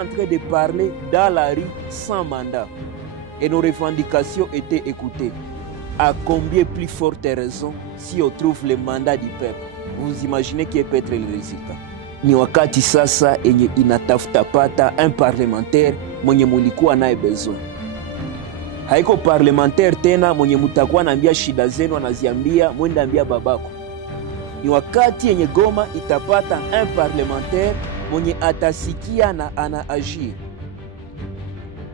en train de parler dans la rue sans mandat. Et nos revendications étaient écoutées. À combien plus forte raison si on trouve le mandat du peuple? Vous imaginez quel peut être le résultat? Ni wakati sasa enye inatafuta pata un parlementaire mwenye mulikuwa naye besoin. Haiko parlementaire tena mwenye mutakuwa naambia shida zenu anaziambia mwenda ambia babako. Ni wakati yenye Goma itapata un parlementaire mwenye atasikia na anaagir.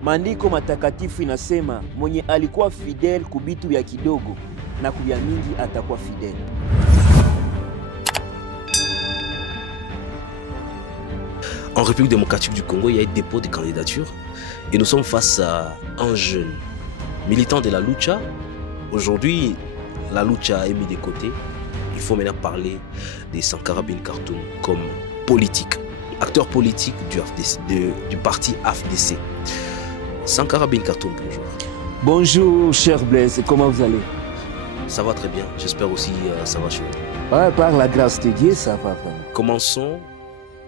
Maandiko matakatifu inasema mwenye alikuwa fidèle kubitu ya kidogo na kubya mingi atakuwa fidèle. En République démocratique du Congo, il y a eu dépôt de candidature et nous sommes face à un jeune militant de la lucha. Aujourd'hui, la lucha est mise de côté. Il faut maintenant parler de Sankara Bin Kartoum comme politique, acteur politique du parti AFDC. Sankara Bin Kartoum, bonjour. Bonjour, cher Blaise, comment vous allez? Ça va très bien, j'espère aussi ça va chez vous. Ouais, par la grâce de Dieu, ça va vraiment. Commençons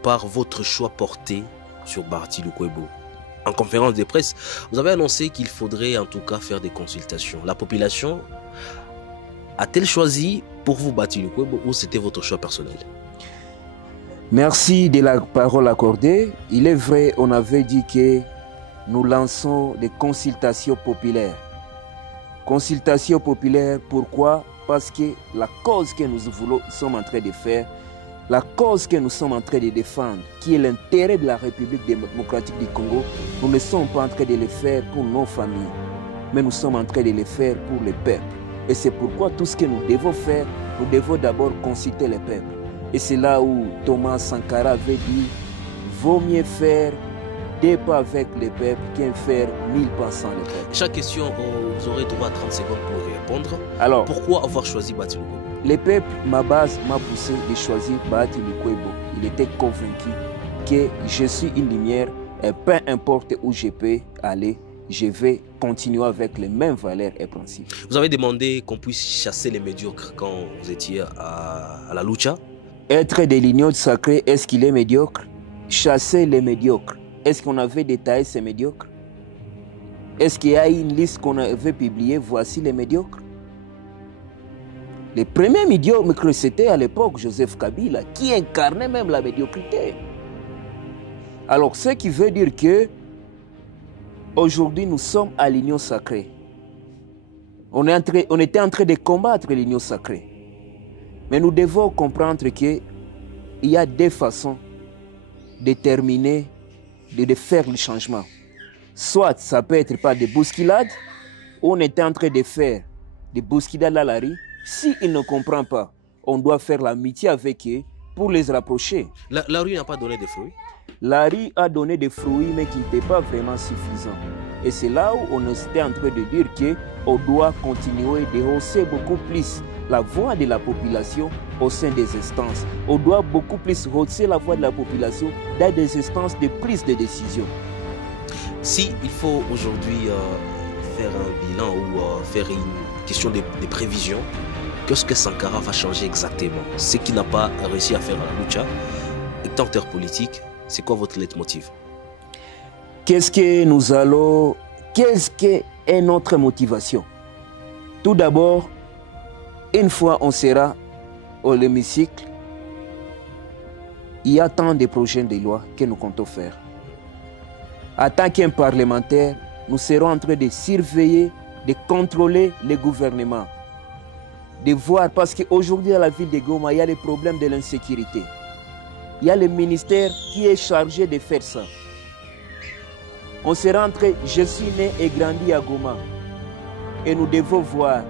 par votre choix porté sur Barty Lukwebo. En conférence de presse, vous avez annoncé qu'il faudrait en tout cas faire des consultations. La population a-t-elle choisi pour vous Barty Lukwebo ou c'était votre choix personnel? Merci de la parole accordée. Il est vrai, on avait dit que nous lançons des consultations populaires. Consultations populaires, pourquoi? Parce que la cause que nous sommes en train de faire, la cause que nous sommes en train de défendre, qui est l'intérêt de la République démocratique du Congo, nous ne sommes pas en train de le faire pour nos familles, mais nous sommes en train de le faire pour le peuple. Et c'est pourquoi tout ce que nous devons faire, nous devons d'abord consulter le peuple. Et c'est là où Thomas Sankara avait dit, vaut mieux faire des pas avec le peuple qu'un faire 1000 pas sans le peuple. Chaque question, vous aurez droit à 30 secondes pour y répondre. Alors, pourquoi avoir choisi Barty Lukwebo? Le peuple, ma base, m'a poussé de choisir Barty Lukwebo. Il était convaincu que je suis une lumière et peu importe où je peux aller, je vais continuer avec les mêmes valeurs et principes. Vous avez demandé qu'on puisse chasser les médiocres quand vous étiez à la lucha. Être de l'union sacrée, est-ce qu'il est médiocre? Chasser les médiocres, est-ce qu'on avait détaillé ces médiocres? Est-ce qu'il y a une liste qu'on avait publiée, voici les médiocres? Le premier médiocre, c'était à l'époque Joseph Kabila, qui incarnait même la médiocrité. Alors, ce qui veut dire que aujourd'hui, nous sommes à l'union sacrée. On était en train de combattre l'union sacrée. Mais nous devons comprendre qu'il y a deux façons de terminer, de faire le changement. Soit ça peut être par des bousculades, où on était en train de faire des bousculades à la rue. S'il ne comprend pas, on doit faire l'amitié avec eux pour les rapprocher. La rue n'a pas donné de fruits? La rue a donné des fruits, mais qui n'étaient pas vraiment suffisants. Et c'est là où on était en train de dire qu'on doit continuer de hausser beaucoup plus la voix de la population au sein des instances. On doit beaucoup plus hausser la voix de la population dans des instances de prise de décision. Si il faut aujourd'hui faire un bilan ou faire une question de prévision, qu'est-ce que Sankara va changer exactement? Ce qu'il n'a pas réussi à faire à la lucha, étant acteur politique, c'est quoi votre leitmotiv? Qu'est-ce qu'est notre motivation? Tout d'abord, une fois on sera au l'hémicycle, il y a tant de projets de loi que nous comptons faire. En tant qu'un parlementaire, nous serons en train de surveiller, de contrôler le gouvernement. De voir, parce qu'aujourd'hui dans la ville de Goma, il y a les problèmes de l'insécurité. Il y a le ministère qui est chargé de faire ça. On se rentre, je suis né et grandi à Goma. Et nous devons voir,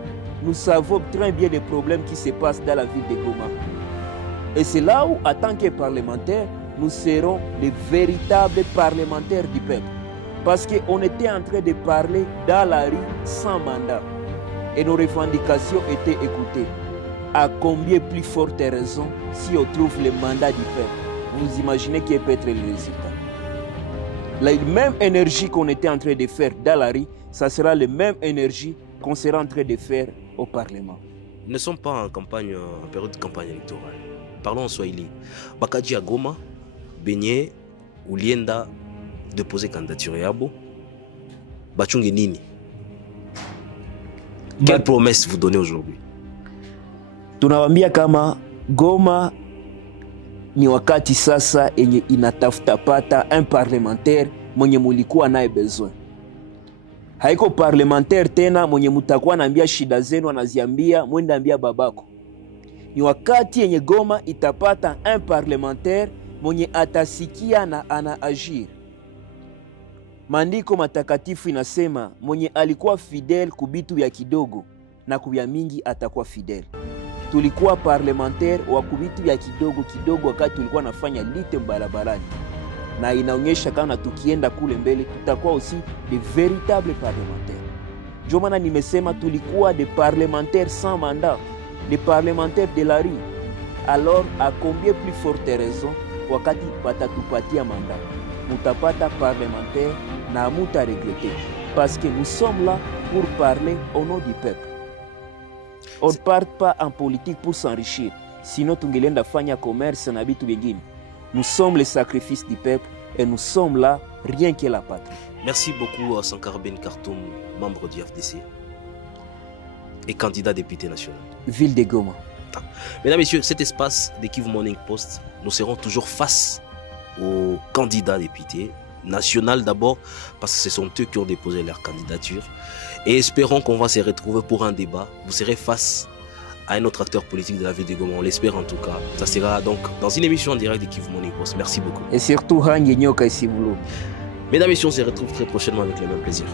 nous savons très bien les problèmes qui se passent dans la ville de Goma. Et c'est là où, en tant que parlementaires, nous serons les véritables parlementaires du peuple. Parce qu'on était en train de parler dans la rue sans mandat. Et nos revendications étaient écoutées. À combien plus forte raison si on trouve le mandat du peuple? Vous imaginez quel peut être le résultat? La même énergie qu'on était en train de faire dans la rue, ça sera la même énergie qu'on sera en train de faire au Parlement. Nous ne sommes pas en campagne, en période de campagne électorale. Parlons en Swahili. Bakaji à Goma, Benye, Ulienda, déposer candidature yabo bachunge nini? Quelle promesse vous donnez aujourd'hui? Tunawambia kama Goma ni wakati sasa enye inatafuta pata un parlementaire mwenye mulikuwa naye besoin. Haiko parlementaire tena mwenye mutakuwa naambia shida zenu anaziambia mwenda ambia babako. Ni wakati yenye Goma itapata un parlementaire mwenye atasikia na anaagir. Maandiko matakatifu inasema mwenye alikuwa fidel kubitu ya kidogo na kubya mingi atakuwa fidel. Tulikuwa parlementaire wa kubitu ya kidogo kidogo wakati tulikuwa nafanya lite mbarabarani. Na inaonyesha kama tukienda kule mbele tutakuwa aussi de véritables parlementaires. Ndio maana nimesema tulikuwa des parlementaires sans mandat, des parlementaires de la rue. Alors à combien plus forte raison wakati patatupatia mandat mutapata parlementaire na muta regretter parce que nous sommes là pour parler au nom du peuple. On ne part pas en politique pour s'enrichir, sinon tungelenda fanya commerce na bitu bingine. Nous sommes le sacrifice du peuple et nous sommes là rien que la patrie. Merci beaucoup à Sankara Ben Kartoum, membre du FDC et candidat député national. Ville de Goma. Mesdames, Messieurs, cet espace de Kivu Morning Post, nous serons toujours face aux candidats députés nationaux d'abord, parce que ce sont eux qui ont déposé leur candidature. Et espérons qu'on va se retrouver pour un débat. Vous serez face à un autre acteur politique de la ville de Goma. On l'espère en tout cas. Ça sera donc dans une émission en direct de Kivu Morning Post. Merci beaucoup. Et surtout, Hangi Nyoka et Simulo. Mesdames et messieurs, on se retrouve très prochainement avec le même plaisir.